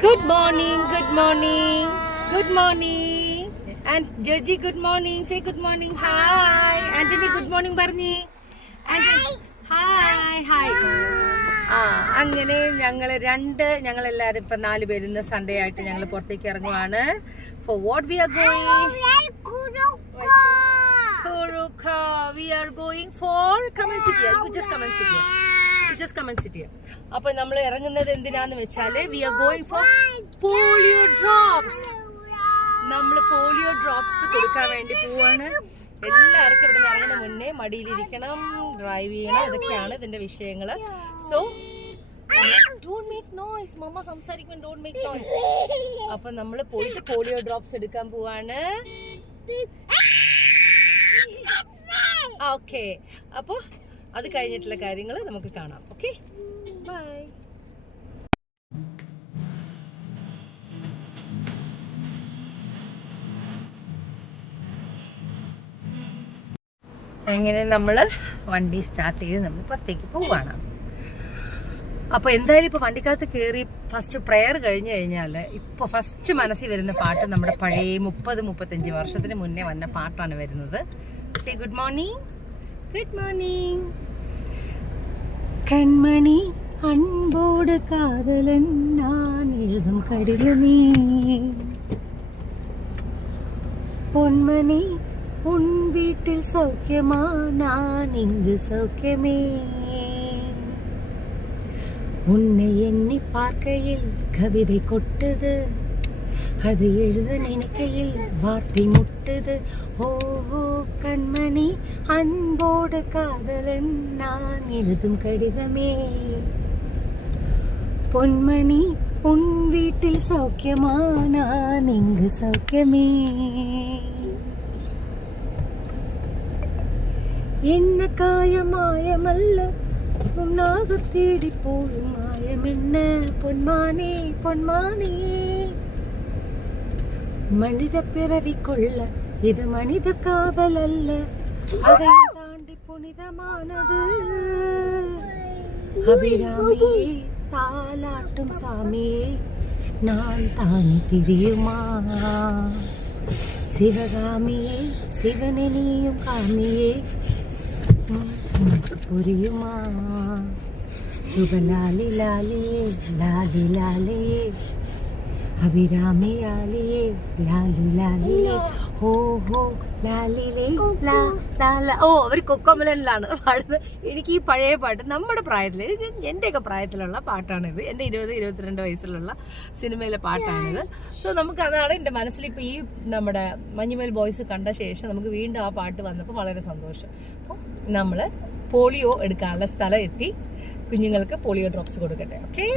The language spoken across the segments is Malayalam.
Good morning, good morning, good morning. And Joji, good morning. Say good morning. Hi. Anthony, good morning പറഞ്ഞേ. Hi, hi. അങ്ങനെ ഞങ്ങളെല്ലാരും ഇപ്പൊ 4 പേര് ഇന്ന് സൺഡേ ആയിട്ട് ഞങ്ങൾ പുറത്തേക്ക് ഇറങ്ങുവാണ്. For what we are going? Kuruka. We are going for come and sit here. You just come and sit here. അപ്പൊ നമ്മൾ ഇറങ്ങുന്നത് എന്തിനാന്ന് വെച്ചാല് we are going for polio drops. നമ്മൾ പോളിയോ ഡ്രോപ്സ് കൊടുക്കാൻ വേണ്ടി പോവാണ്. എല്ലാവർക്കും ഇവിടെ ഇറങ്ങുന്ന മുന്നേ മടിയിലിരിക്കണം, ഡ്രൈവ് ചെയ്യണം, ഇതൊക്കെയാണ് ഇതിന്റെ വിഷയങ്ങള്. സോ ഡോണ്ട് മേക്ക് നോയ്സ്, മമ്മ സംസാരിക്കുമ്പോൾ ഡോണ്ട് മേക്ക് നോയ്സ്. അപ്പൊ നമ്മൾ പോയിട്ട് പോളിയോ ഡ്രോപ്സ് എടുക്കാൻ പോവാണ്. ഓക്കെ, അപ്പൊ അത് കഴിഞ്ഞിട്ടുള്ള കാര്യങ്ങൾ നമുക്ക് കാണാം. Okay, bye. അങ്ങനെ നമ്മൾ വണ്ടി സ്റ്റാർട്ട് ചെയ്ത് നമ്മൾ പുറത്തേക്ക് പോവാണ്. അപ്പോൾ എന്തായാലും ഇപ്പോൾ വണ്ടിക്കകത്ത് കയറി ഫസ്റ്റ് പ്രെയർ കഴിഞ്ഞു കഴിഞ്ഞാൽ ഇപ്പോൾ ഫസ്റ്റ് മനസ്സിൽ വരുന്ന പാട്ട് നമ്മുടെ പഴയ 30-35 വർഷത്തിന് മുന്നേ വന്ന പാട്ടാണ് വരുന്നത്. Say good morning, good morning. കൺമണി അൻപോട് കാതലൻ ഞാൻ എഴുതും കടിതമേ, പൊന്മണി ഉൻ വീട്ടിൽ സൗഖ്യമാ ഞാൻ ഇங்கு സൗഖ്യമേ, உன்னை எண்ணி பார்க்கையில் கவிதை கொட்டுது, அது எழுத நினைக்கையில் வார்த்தை முட்டுது. ஓஹோ கண்மணி அன்போடு காதலன் நான் எழுதும் கடிதமே, பொன்மணி உன் வீட்டில் சௌக்கியமா நான் இங்கு சௌக்கியமே, என்ன காயமாயமல்ல உன்னாக தேடி போயும் மாயம் என்ன பொன்மானே பொன்மானே, மனித பிறவி கொள்ள இது மனித காதல் அல்ல, அதை தாண்டி புனிதமானது. அபிராமியே தாலாட்டும் சாமியே நான் தானே தெரியுமா, சிவகாமியே சிவனே நீயும் காமியே புரியுமா, சுபலாலி லாலியே லாலி லாலியே അഭിരാമി ലാലിയേ ലാലി ലാലിയേ ഓഹോ ലാലിലേ ലാ ലാല. ഓ, അവർ കൊക്കമലനിലാണ് പാടുന്നത്. എനിക്ക് ഈ പഴയ പാട്ട് നമ്മുടെ പ്രായത്തിൽ, എൻ്റെയൊക്കെ പ്രായത്തിലുള്ള പാട്ടാണിത്. എൻ്റെ 20-22 വയസ്സിലുള്ള സിനിമയിലെ പാട്ടാണിത്. സോ നമുക്ക് അതാണ് എൻ്റെ മനസ്സിൽ ഇപ്പോൾ ഈ നമ്മുടെ മഞ്ഞുമേൽ ബോയ്സ് കണ്ട ശേഷം നമുക്ക് വീണ്ടും ആ പാട്ട് വന്നപ്പോൾ വളരെ സന്തോഷം. അപ്പോൾ നമ്മൾ പോളിയോ എടുക്കാനുള്ള സ്ഥലം എത്തി. കുഞ്ഞുങ്ങൾക്ക് പോളിയോ ഡ്രോപ്സ് കൊടുക്കട്ടെ. Okay,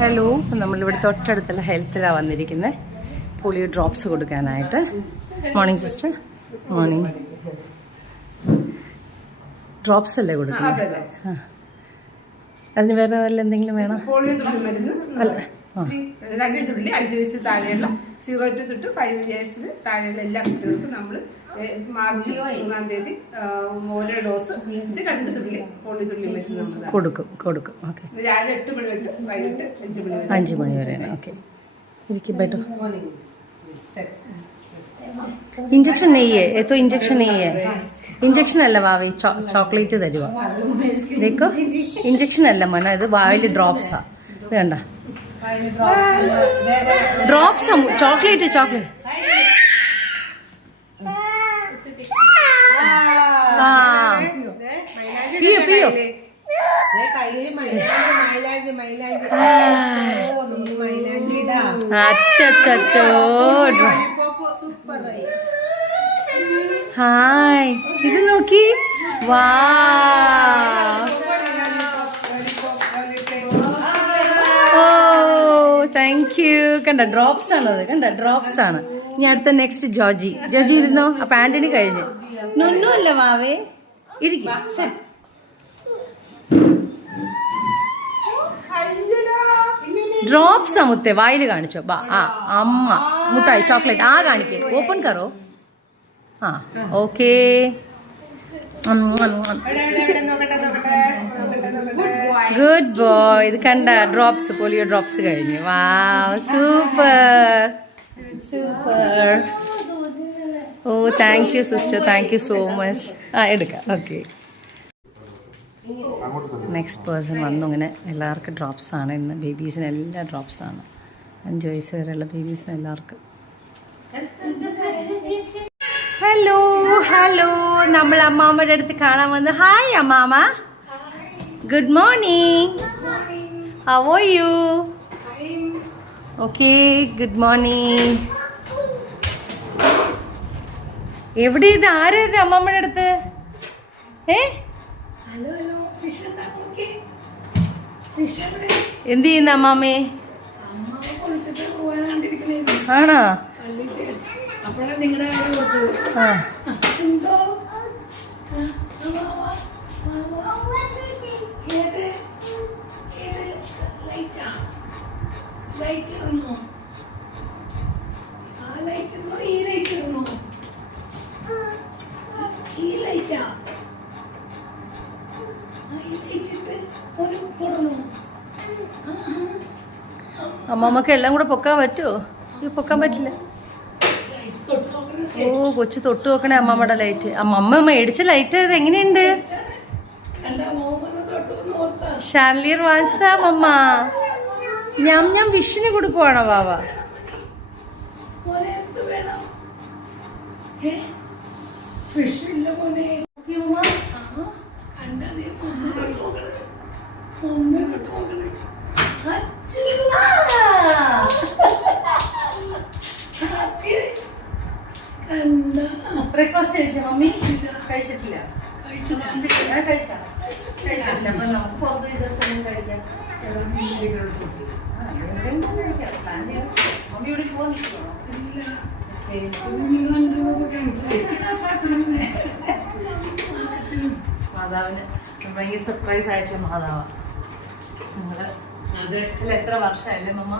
hello. നമ്മളിവിടെ തൊട്ടടുത്തുള്ള ഹെൽത്തിലാണ് വന്നിരിക്കുന്നത് പോളിയോ ഡ്രോപ്സ് കൊടുക്കാനായിട്ട്. Morning sister, morning. ഡ്രോപ്സ് അല്ലേ കൊടുക്കുന്നത്? അതിന് വേറെ വല്ല എന്തെങ്കിലും വേണം? പോളിയോ തുള്ളി മരുന്ന് അല്ല, 2 തുള്ളി 5 വയസ്സ് താഴെയുള്ള 0 to 5 years താഴെയുള്ള എല്ലാ കുട്ടികൾക്കും നമ്മൾ മാർച്ച് 3-ാം തീയതി ഓരോ ഡോസ് 2 തുള്ളി പോളിയോ തുള്ളി മരുന്ന് കൊടുക്കും. ഓക്കെ, രാവിലെ 8 മണി തൊട്ട് വൈകിട്ട് 5 മണി വരെയാണ്. ഓക്കെ, ഇരിക്കും ബേട്ടോ. इंजेक्शन नहीं है ये, तो इंजेक्शन नहीं है. इंजेक्शन അല്ല വാവി, ചോക്ലേറ്റ് തരുവാ. देखो इंजेक्शन അല്ല മന, ഇത് വായിൽ ഡ്രോപ്സാ. ഇത് കണ്ട, ഡ്രോപ്സ്, ചോക്ലേറ്റ്. പിയോ അറ്റത്തോ. ഹായ്, ഇത് നോക്കി. വാ, ഓ താങ്ക് യു. കണ്ട, ഡ്രോപ്സ് ആണത്. കണ്ട, ഡ്രോപ്സ് ആണ്. ഇനി അടുത്ത നെക്സ്റ്റ് ജോജി ഇരുന്നോ. അപ്പൊ ആന്റണി കഴിഞ്ഞു. നൊന്നു അല്ല വാവേ, ഇരിക്കും. സെറ്റ്. ഡ്രോപ്സ് മുത്തേ വായിൽ കാണിച്ചോ. ബാ, അമ്മ മുട്ടായി ചോക്ലേറ്റ് ആ കാണിക്കേ. ഓപ്പൺ കറോ. ആ, ഓക്കേ. Good boy. ഇത് കണ്ട ഡ്രോപ്സ്, പോളിയോ ഡ്രോപ്സ് കഴിഞ്ഞു. Wow, super super. Oh thank you sister, thank you so much. എടുക്കാം. ഓക്കെ, നെക്സ്റ്റ് പേഴ്സൺ വന്നു. ഇങ്ങനെ എല്ലാവർക്കും ഡ്രോപ്സ് ആണ് ഇന്ന്. ബേബീസിന് എല്ലാം ഡ്രോപ്സ് ആണ്. 5 വയസ്സ് വരെയുള്ള ബേബീസിന് എല്ലാവർക്കും. ഹലോ ഹലോ, നമ്മൾ അമ്മാമ്മയുടെ അടുത്ത് കാണാൻ വന്ന്. ഹായ് അമ്മാമ, good morning. How are you? Okay, good morning. എവിടെ ഇത്? ആരാ ഇത് അമ്മാമ്മയുടെ അടുത്ത്? എന്ത് ചെയ്യുന്ന അമ്മാമ്മേ? ആണോ? ആ, അമ്മമ്മക്ക് എല്ലാം കൂടെ പൊക്കാൻ പറ്റുമോ? പൊക്കാൻ പറ്റില്ല. ഓ, കൊച്ചു തൊട്ട് നോക്കണേ അമ്മമ്മയുടെ ലൈറ്റ്. അമ്മ മേടിച്ച ലൈറ്റ് ഇത് എങ്ങനെയുണ്ട്? ഷാൻലിയർ വാങ്ങിച്ചതാ അമ്മമ്മ. ഞാൻ വിഷിന് കൊടുക്കുവാണോ വാവ? ബ്രേക്ക്ഫാസ്റ്റ് കഴിച്ചോ മമ്മി? കഴിച്ചിട്ടില്ല. കഴിച്ചില്ല. അപ്പൊ നമുക്ക് പുറത്ത് ദിവസം കഴിക്കാം. മമ്മി ഇവിടെ പോകാൻ നിൽക്കണോ? മാതാവിന് ഭയങ്കര സർപ്രൈസ് ആയിട്ടുള്ള മാതാവാ നമ്മള്. അതെ, എത്ര വർഷമല്ലേ മമ്മ?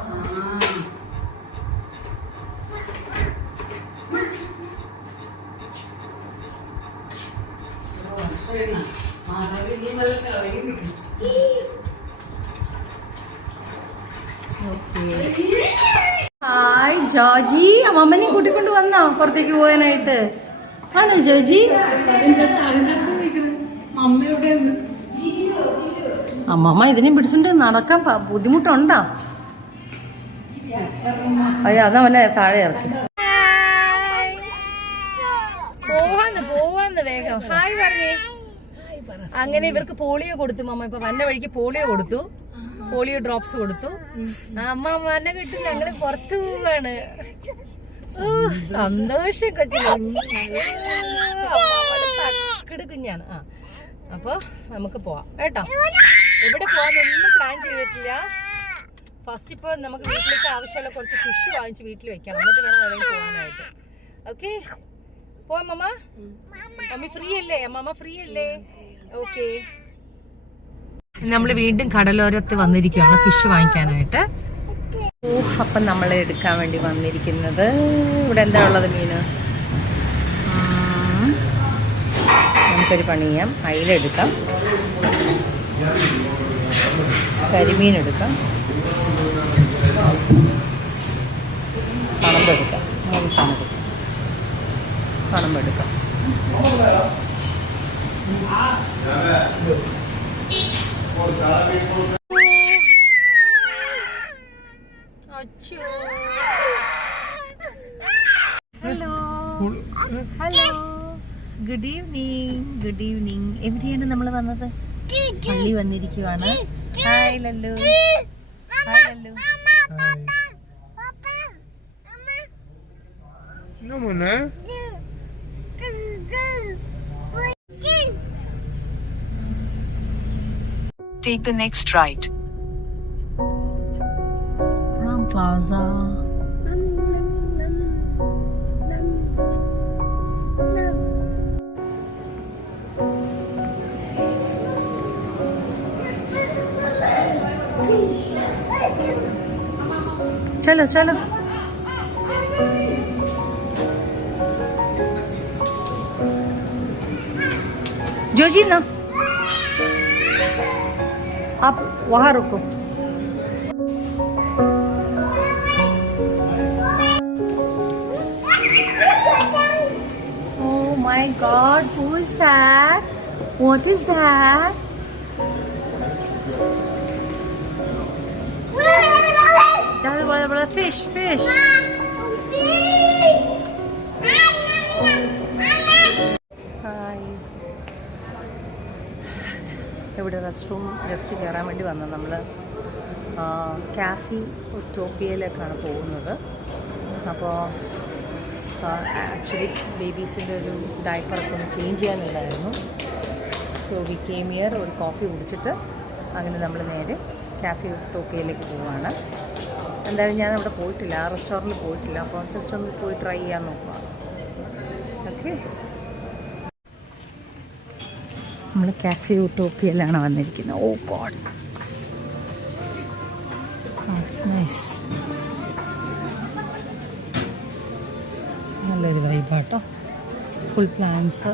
ഹായ് ജോജി, അമ്മമ്മനെ കൂട്ടിക്കൊണ്ട് വന്നോ പുറത്തേക്ക് പോകാനായിട്ട്? ആണോ ജോജി? അമ്മമ്മ ഇതിനെ പിടിച്ചോണ്ട് നടക്കാൻ ബുദ്ധിമുട്ടുണ്ടോ? അയ്യോ, അതവനെ താഴെ ഇറക്കി. പോവാന്ന് വേഗം. ഹായ് പറഞ്ഞേ. അങ്ങനെ ഇവർക്ക് പോളിയോ കൊടുത്തു മമ്മ. ഇപ്പൊ വന്ന വഴിക്ക് പോളിയോ കൊടുത്തു, പോളിയോ ഡ്രോപ്സ് കൊടുത്തു. അമ്മ വന്ന കിട്ടും. ഞങ്ങള് പുറത്തു പോവാണ്. സന്തോഷം കൊച്ചു കുഞ്ഞാണ്. അപ്പൊ നമുക്ക് പോവാം കേട്ടോ. എവിടെ പോവാന്നൊന്നും പ്ലാൻ ചെയ്തിട്ടില്ല. ഫസ്റ്റ് ഇപ്പൊ നമുക്ക് വീട്ടിലേക്ക് ആവശ്യമുള്ള കുറച്ച് ഫിഷ് വാങ്ങിച്ച് വീട്ടിൽ വെക്കണം, എന്നിട്ട് വേണം എവിടെയും പോകാനായിട്ട്. ഓക്കെ, പോവാം മമ്മ. മമ്മി ഫ്രീ അല്ലേ? അമ്മമ്മ ഫ്രീ അല്ലേ? ഓക്കെ. നമ്മള് വീണ്ടും കടലോരത്ത് വന്നിരിക്കുകയാണ് ഫിഷ് വാങ്ങിക്കാനായിട്ട്. അപ്പം നമ്മൾ എടുക്കാൻ വേണ്ടി വന്നിരിക്കുന്നത്. ഇവിടെ എന്താ ഉള്ളത്? മീന്. നമുക്കൊരു പണി ചെയ്യാം. അയില എടുക്കാം, കരിമീൻ എടുക്കാം, കണമ്പ് എടുക്കാം. 3 സാധനം എടുക്കാം. കണമ്പ് എടുക്കാം. Hello hello, good evening. Good evening. എവിടെയാണ് നമ്മൾ വന്നത്? പള്ളി വന്നിരിക്കുവാണ്. Hi Lallu. Hi Lallu. Take the next right. Ram Plaza. चलो चलो. जोजी ना आप वहाँ रुको. Oh my God, who is that? What is that? That is fish, fish. Hi. ഇവിടെ റെസ്റ്റ് റൂം ജസ്റ്റ് കയറാൻ വേണ്ടി വന്നത്. നമ്മൾ കാഫി ഉട്ടോപ്പിയയിലേക്കാണ് പോകുന്നത്. അപ്പോൾ ആക്ച്വലി ബേബീസിൻ്റെ ഒരു ഡയപ്പറൊക്കെ ഒന്ന് ചേഞ്ച് ചെയ്യാനുണ്ടായിരുന്നു. സോ വി കെയിം ഹിയർ, ഒരു കോഫി കുടിച്ചിട്ട് അങ്ങനെ നമ്മൾ നേരെ കാഫി ഉട്ടോപ്പിയയിലേക്ക് പോവുകയാണ്. എന്തായാലും ഞാൻ അവിടെ പോയിട്ടില്ല, ആ റെസ്റ്റോറൻറ്റിൽ പോയിട്ടില്ല. അപ്പോൾ ജസ്റ്റ് ഒന്ന് പോയി ട്രൈ ചെയ്യാൻ നോക്കുക. ഓക്കെ, നമ്മൾ കാഫെ യൂട്ടോപ്പിയയിലാണ് വന്നിരിക്കുന്നത്. ഓ ഗോഡ്, ഇറ്റ്സ് നൈസ്. നല്ലൊരു വൈബാട്ടോ, ഫുൾ പ്ലാൻസ്.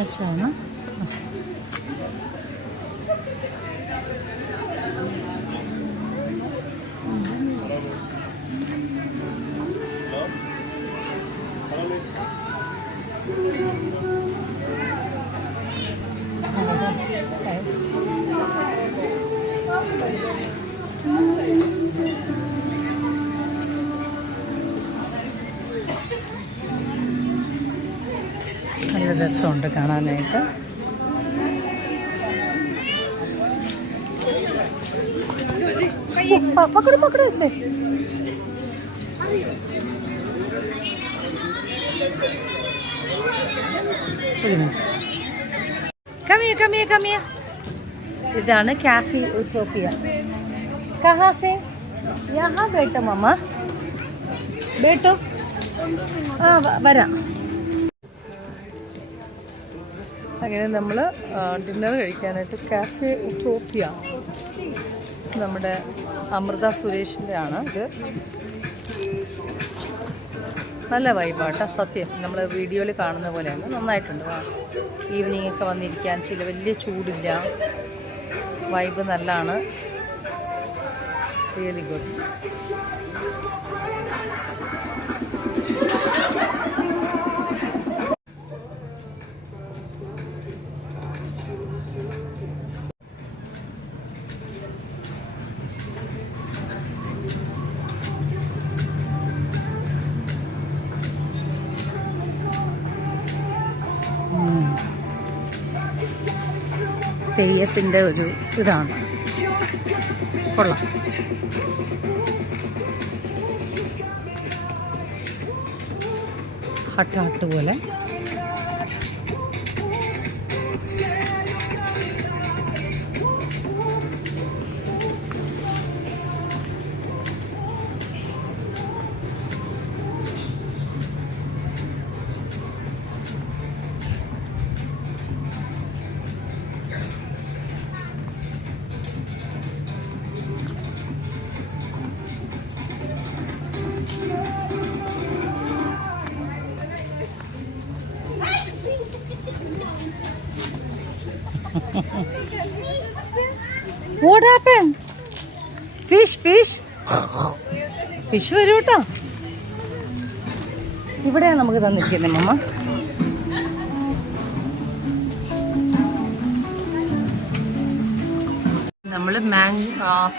अच्छा ना. നല്ല രസമുണ്ട് കാണാനായിട്ട്. പക്കടു പക്കടു വെച്ചേ. കമിയ കമിയ കമിയ. ഇതാണ് കാഫി ഉട്ടോപ്പിയ. കഹാ സേ? യഹാ ബേട്ടോ മമ്മ, ബേട്ടോ. ആ വരാം. അങ്ങനെ നമ്മൾ ഡിന്നർ കഴിക്കാനായിട്ട് കാഫെ ഉട്ടോപ്പിയ, നമ്മുടെ അമൃത സുരേഷിൻ്റെ ആണ് ഇത്. നല്ല വൈബാട്ടോ, സത്യം നമ്മൾ വീഡിയോയിൽ കാണുന്ന പോലെയാണ്. നന്നായിട്ടുണ്ട്. ഈവനിങ് ഒക്കെ വന്നിരിക്കാൻ ചില വലിയ ചൂടില്ല, വൈബ് നല്ലതാണ്. Really good. തെയ്യത്തിൻ്റെ ഒരു ഇതാണ്, കൊള്ളാം. ഹട്ട് പോലെ. What happened? Fish. ഫിഷ് വരൂ കേട്ടോ. ഇവിടെയാണ് നമുക്ക് തന്നിരിക്കുന്നത് മമ്മ. നമ്മൾ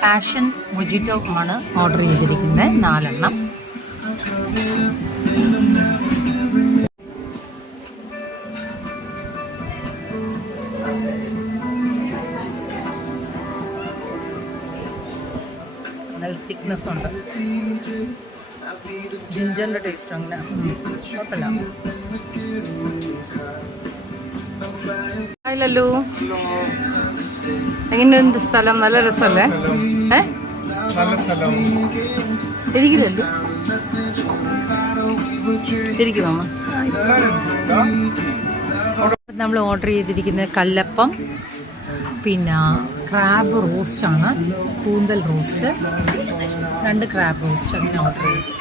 പാഷൻ മൊജിറ്റോ ആണ് ഓർഡർ ചെയ്തിരിക്കുന്നത്, 4 എണ്ണം. നല്ല തിക്നെസ് ഉണ്ട്. ജിഞ്ചറിൻ്റെ ടേസ്റ്റ് അങ്ങനെ കുഴപ്പമില്ല. ഹായ്, എങ്ങനെയുണ്ട് സ്ഥലം? നല്ല രസമല്ലേ? ഇരിക്കില്ലല്ലോ, ഇരിക്കും അമ്മ. നമ്മൾ ഓർഡർ ചെയ്തിരിക്കുന്നത് കല്ലപ്പം, പിന്നെ ക്രാബ് റോസ്റ്റാണ്, കൂന്തൽ റോസ്റ്റ്. 2 ക്രാബ് റോസ്റ്റ് അങ്ങനെ ഓർഡർ ചെയ്തു.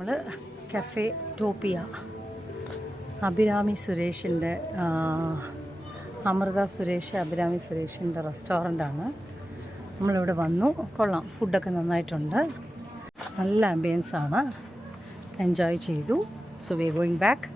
നമ്മൾ കഫേ ടോപ്പിയ അഭിരാമി സുരേഷിൻ്റെ അമൃത സുരേഷ് അഭിരാമി സുരേഷിൻ്റെ റെസ്റ്റോറൻ്റാണ്. നമ്മളിവിടെ വന്നു. കൊള്ളാം, ഫുഡൊക്കെ നന്നായിട്ടുണ്ട്, നല്ല ആംബിയൻസാണ്, എൻജോയ് ചെയ്തു. So we are going back.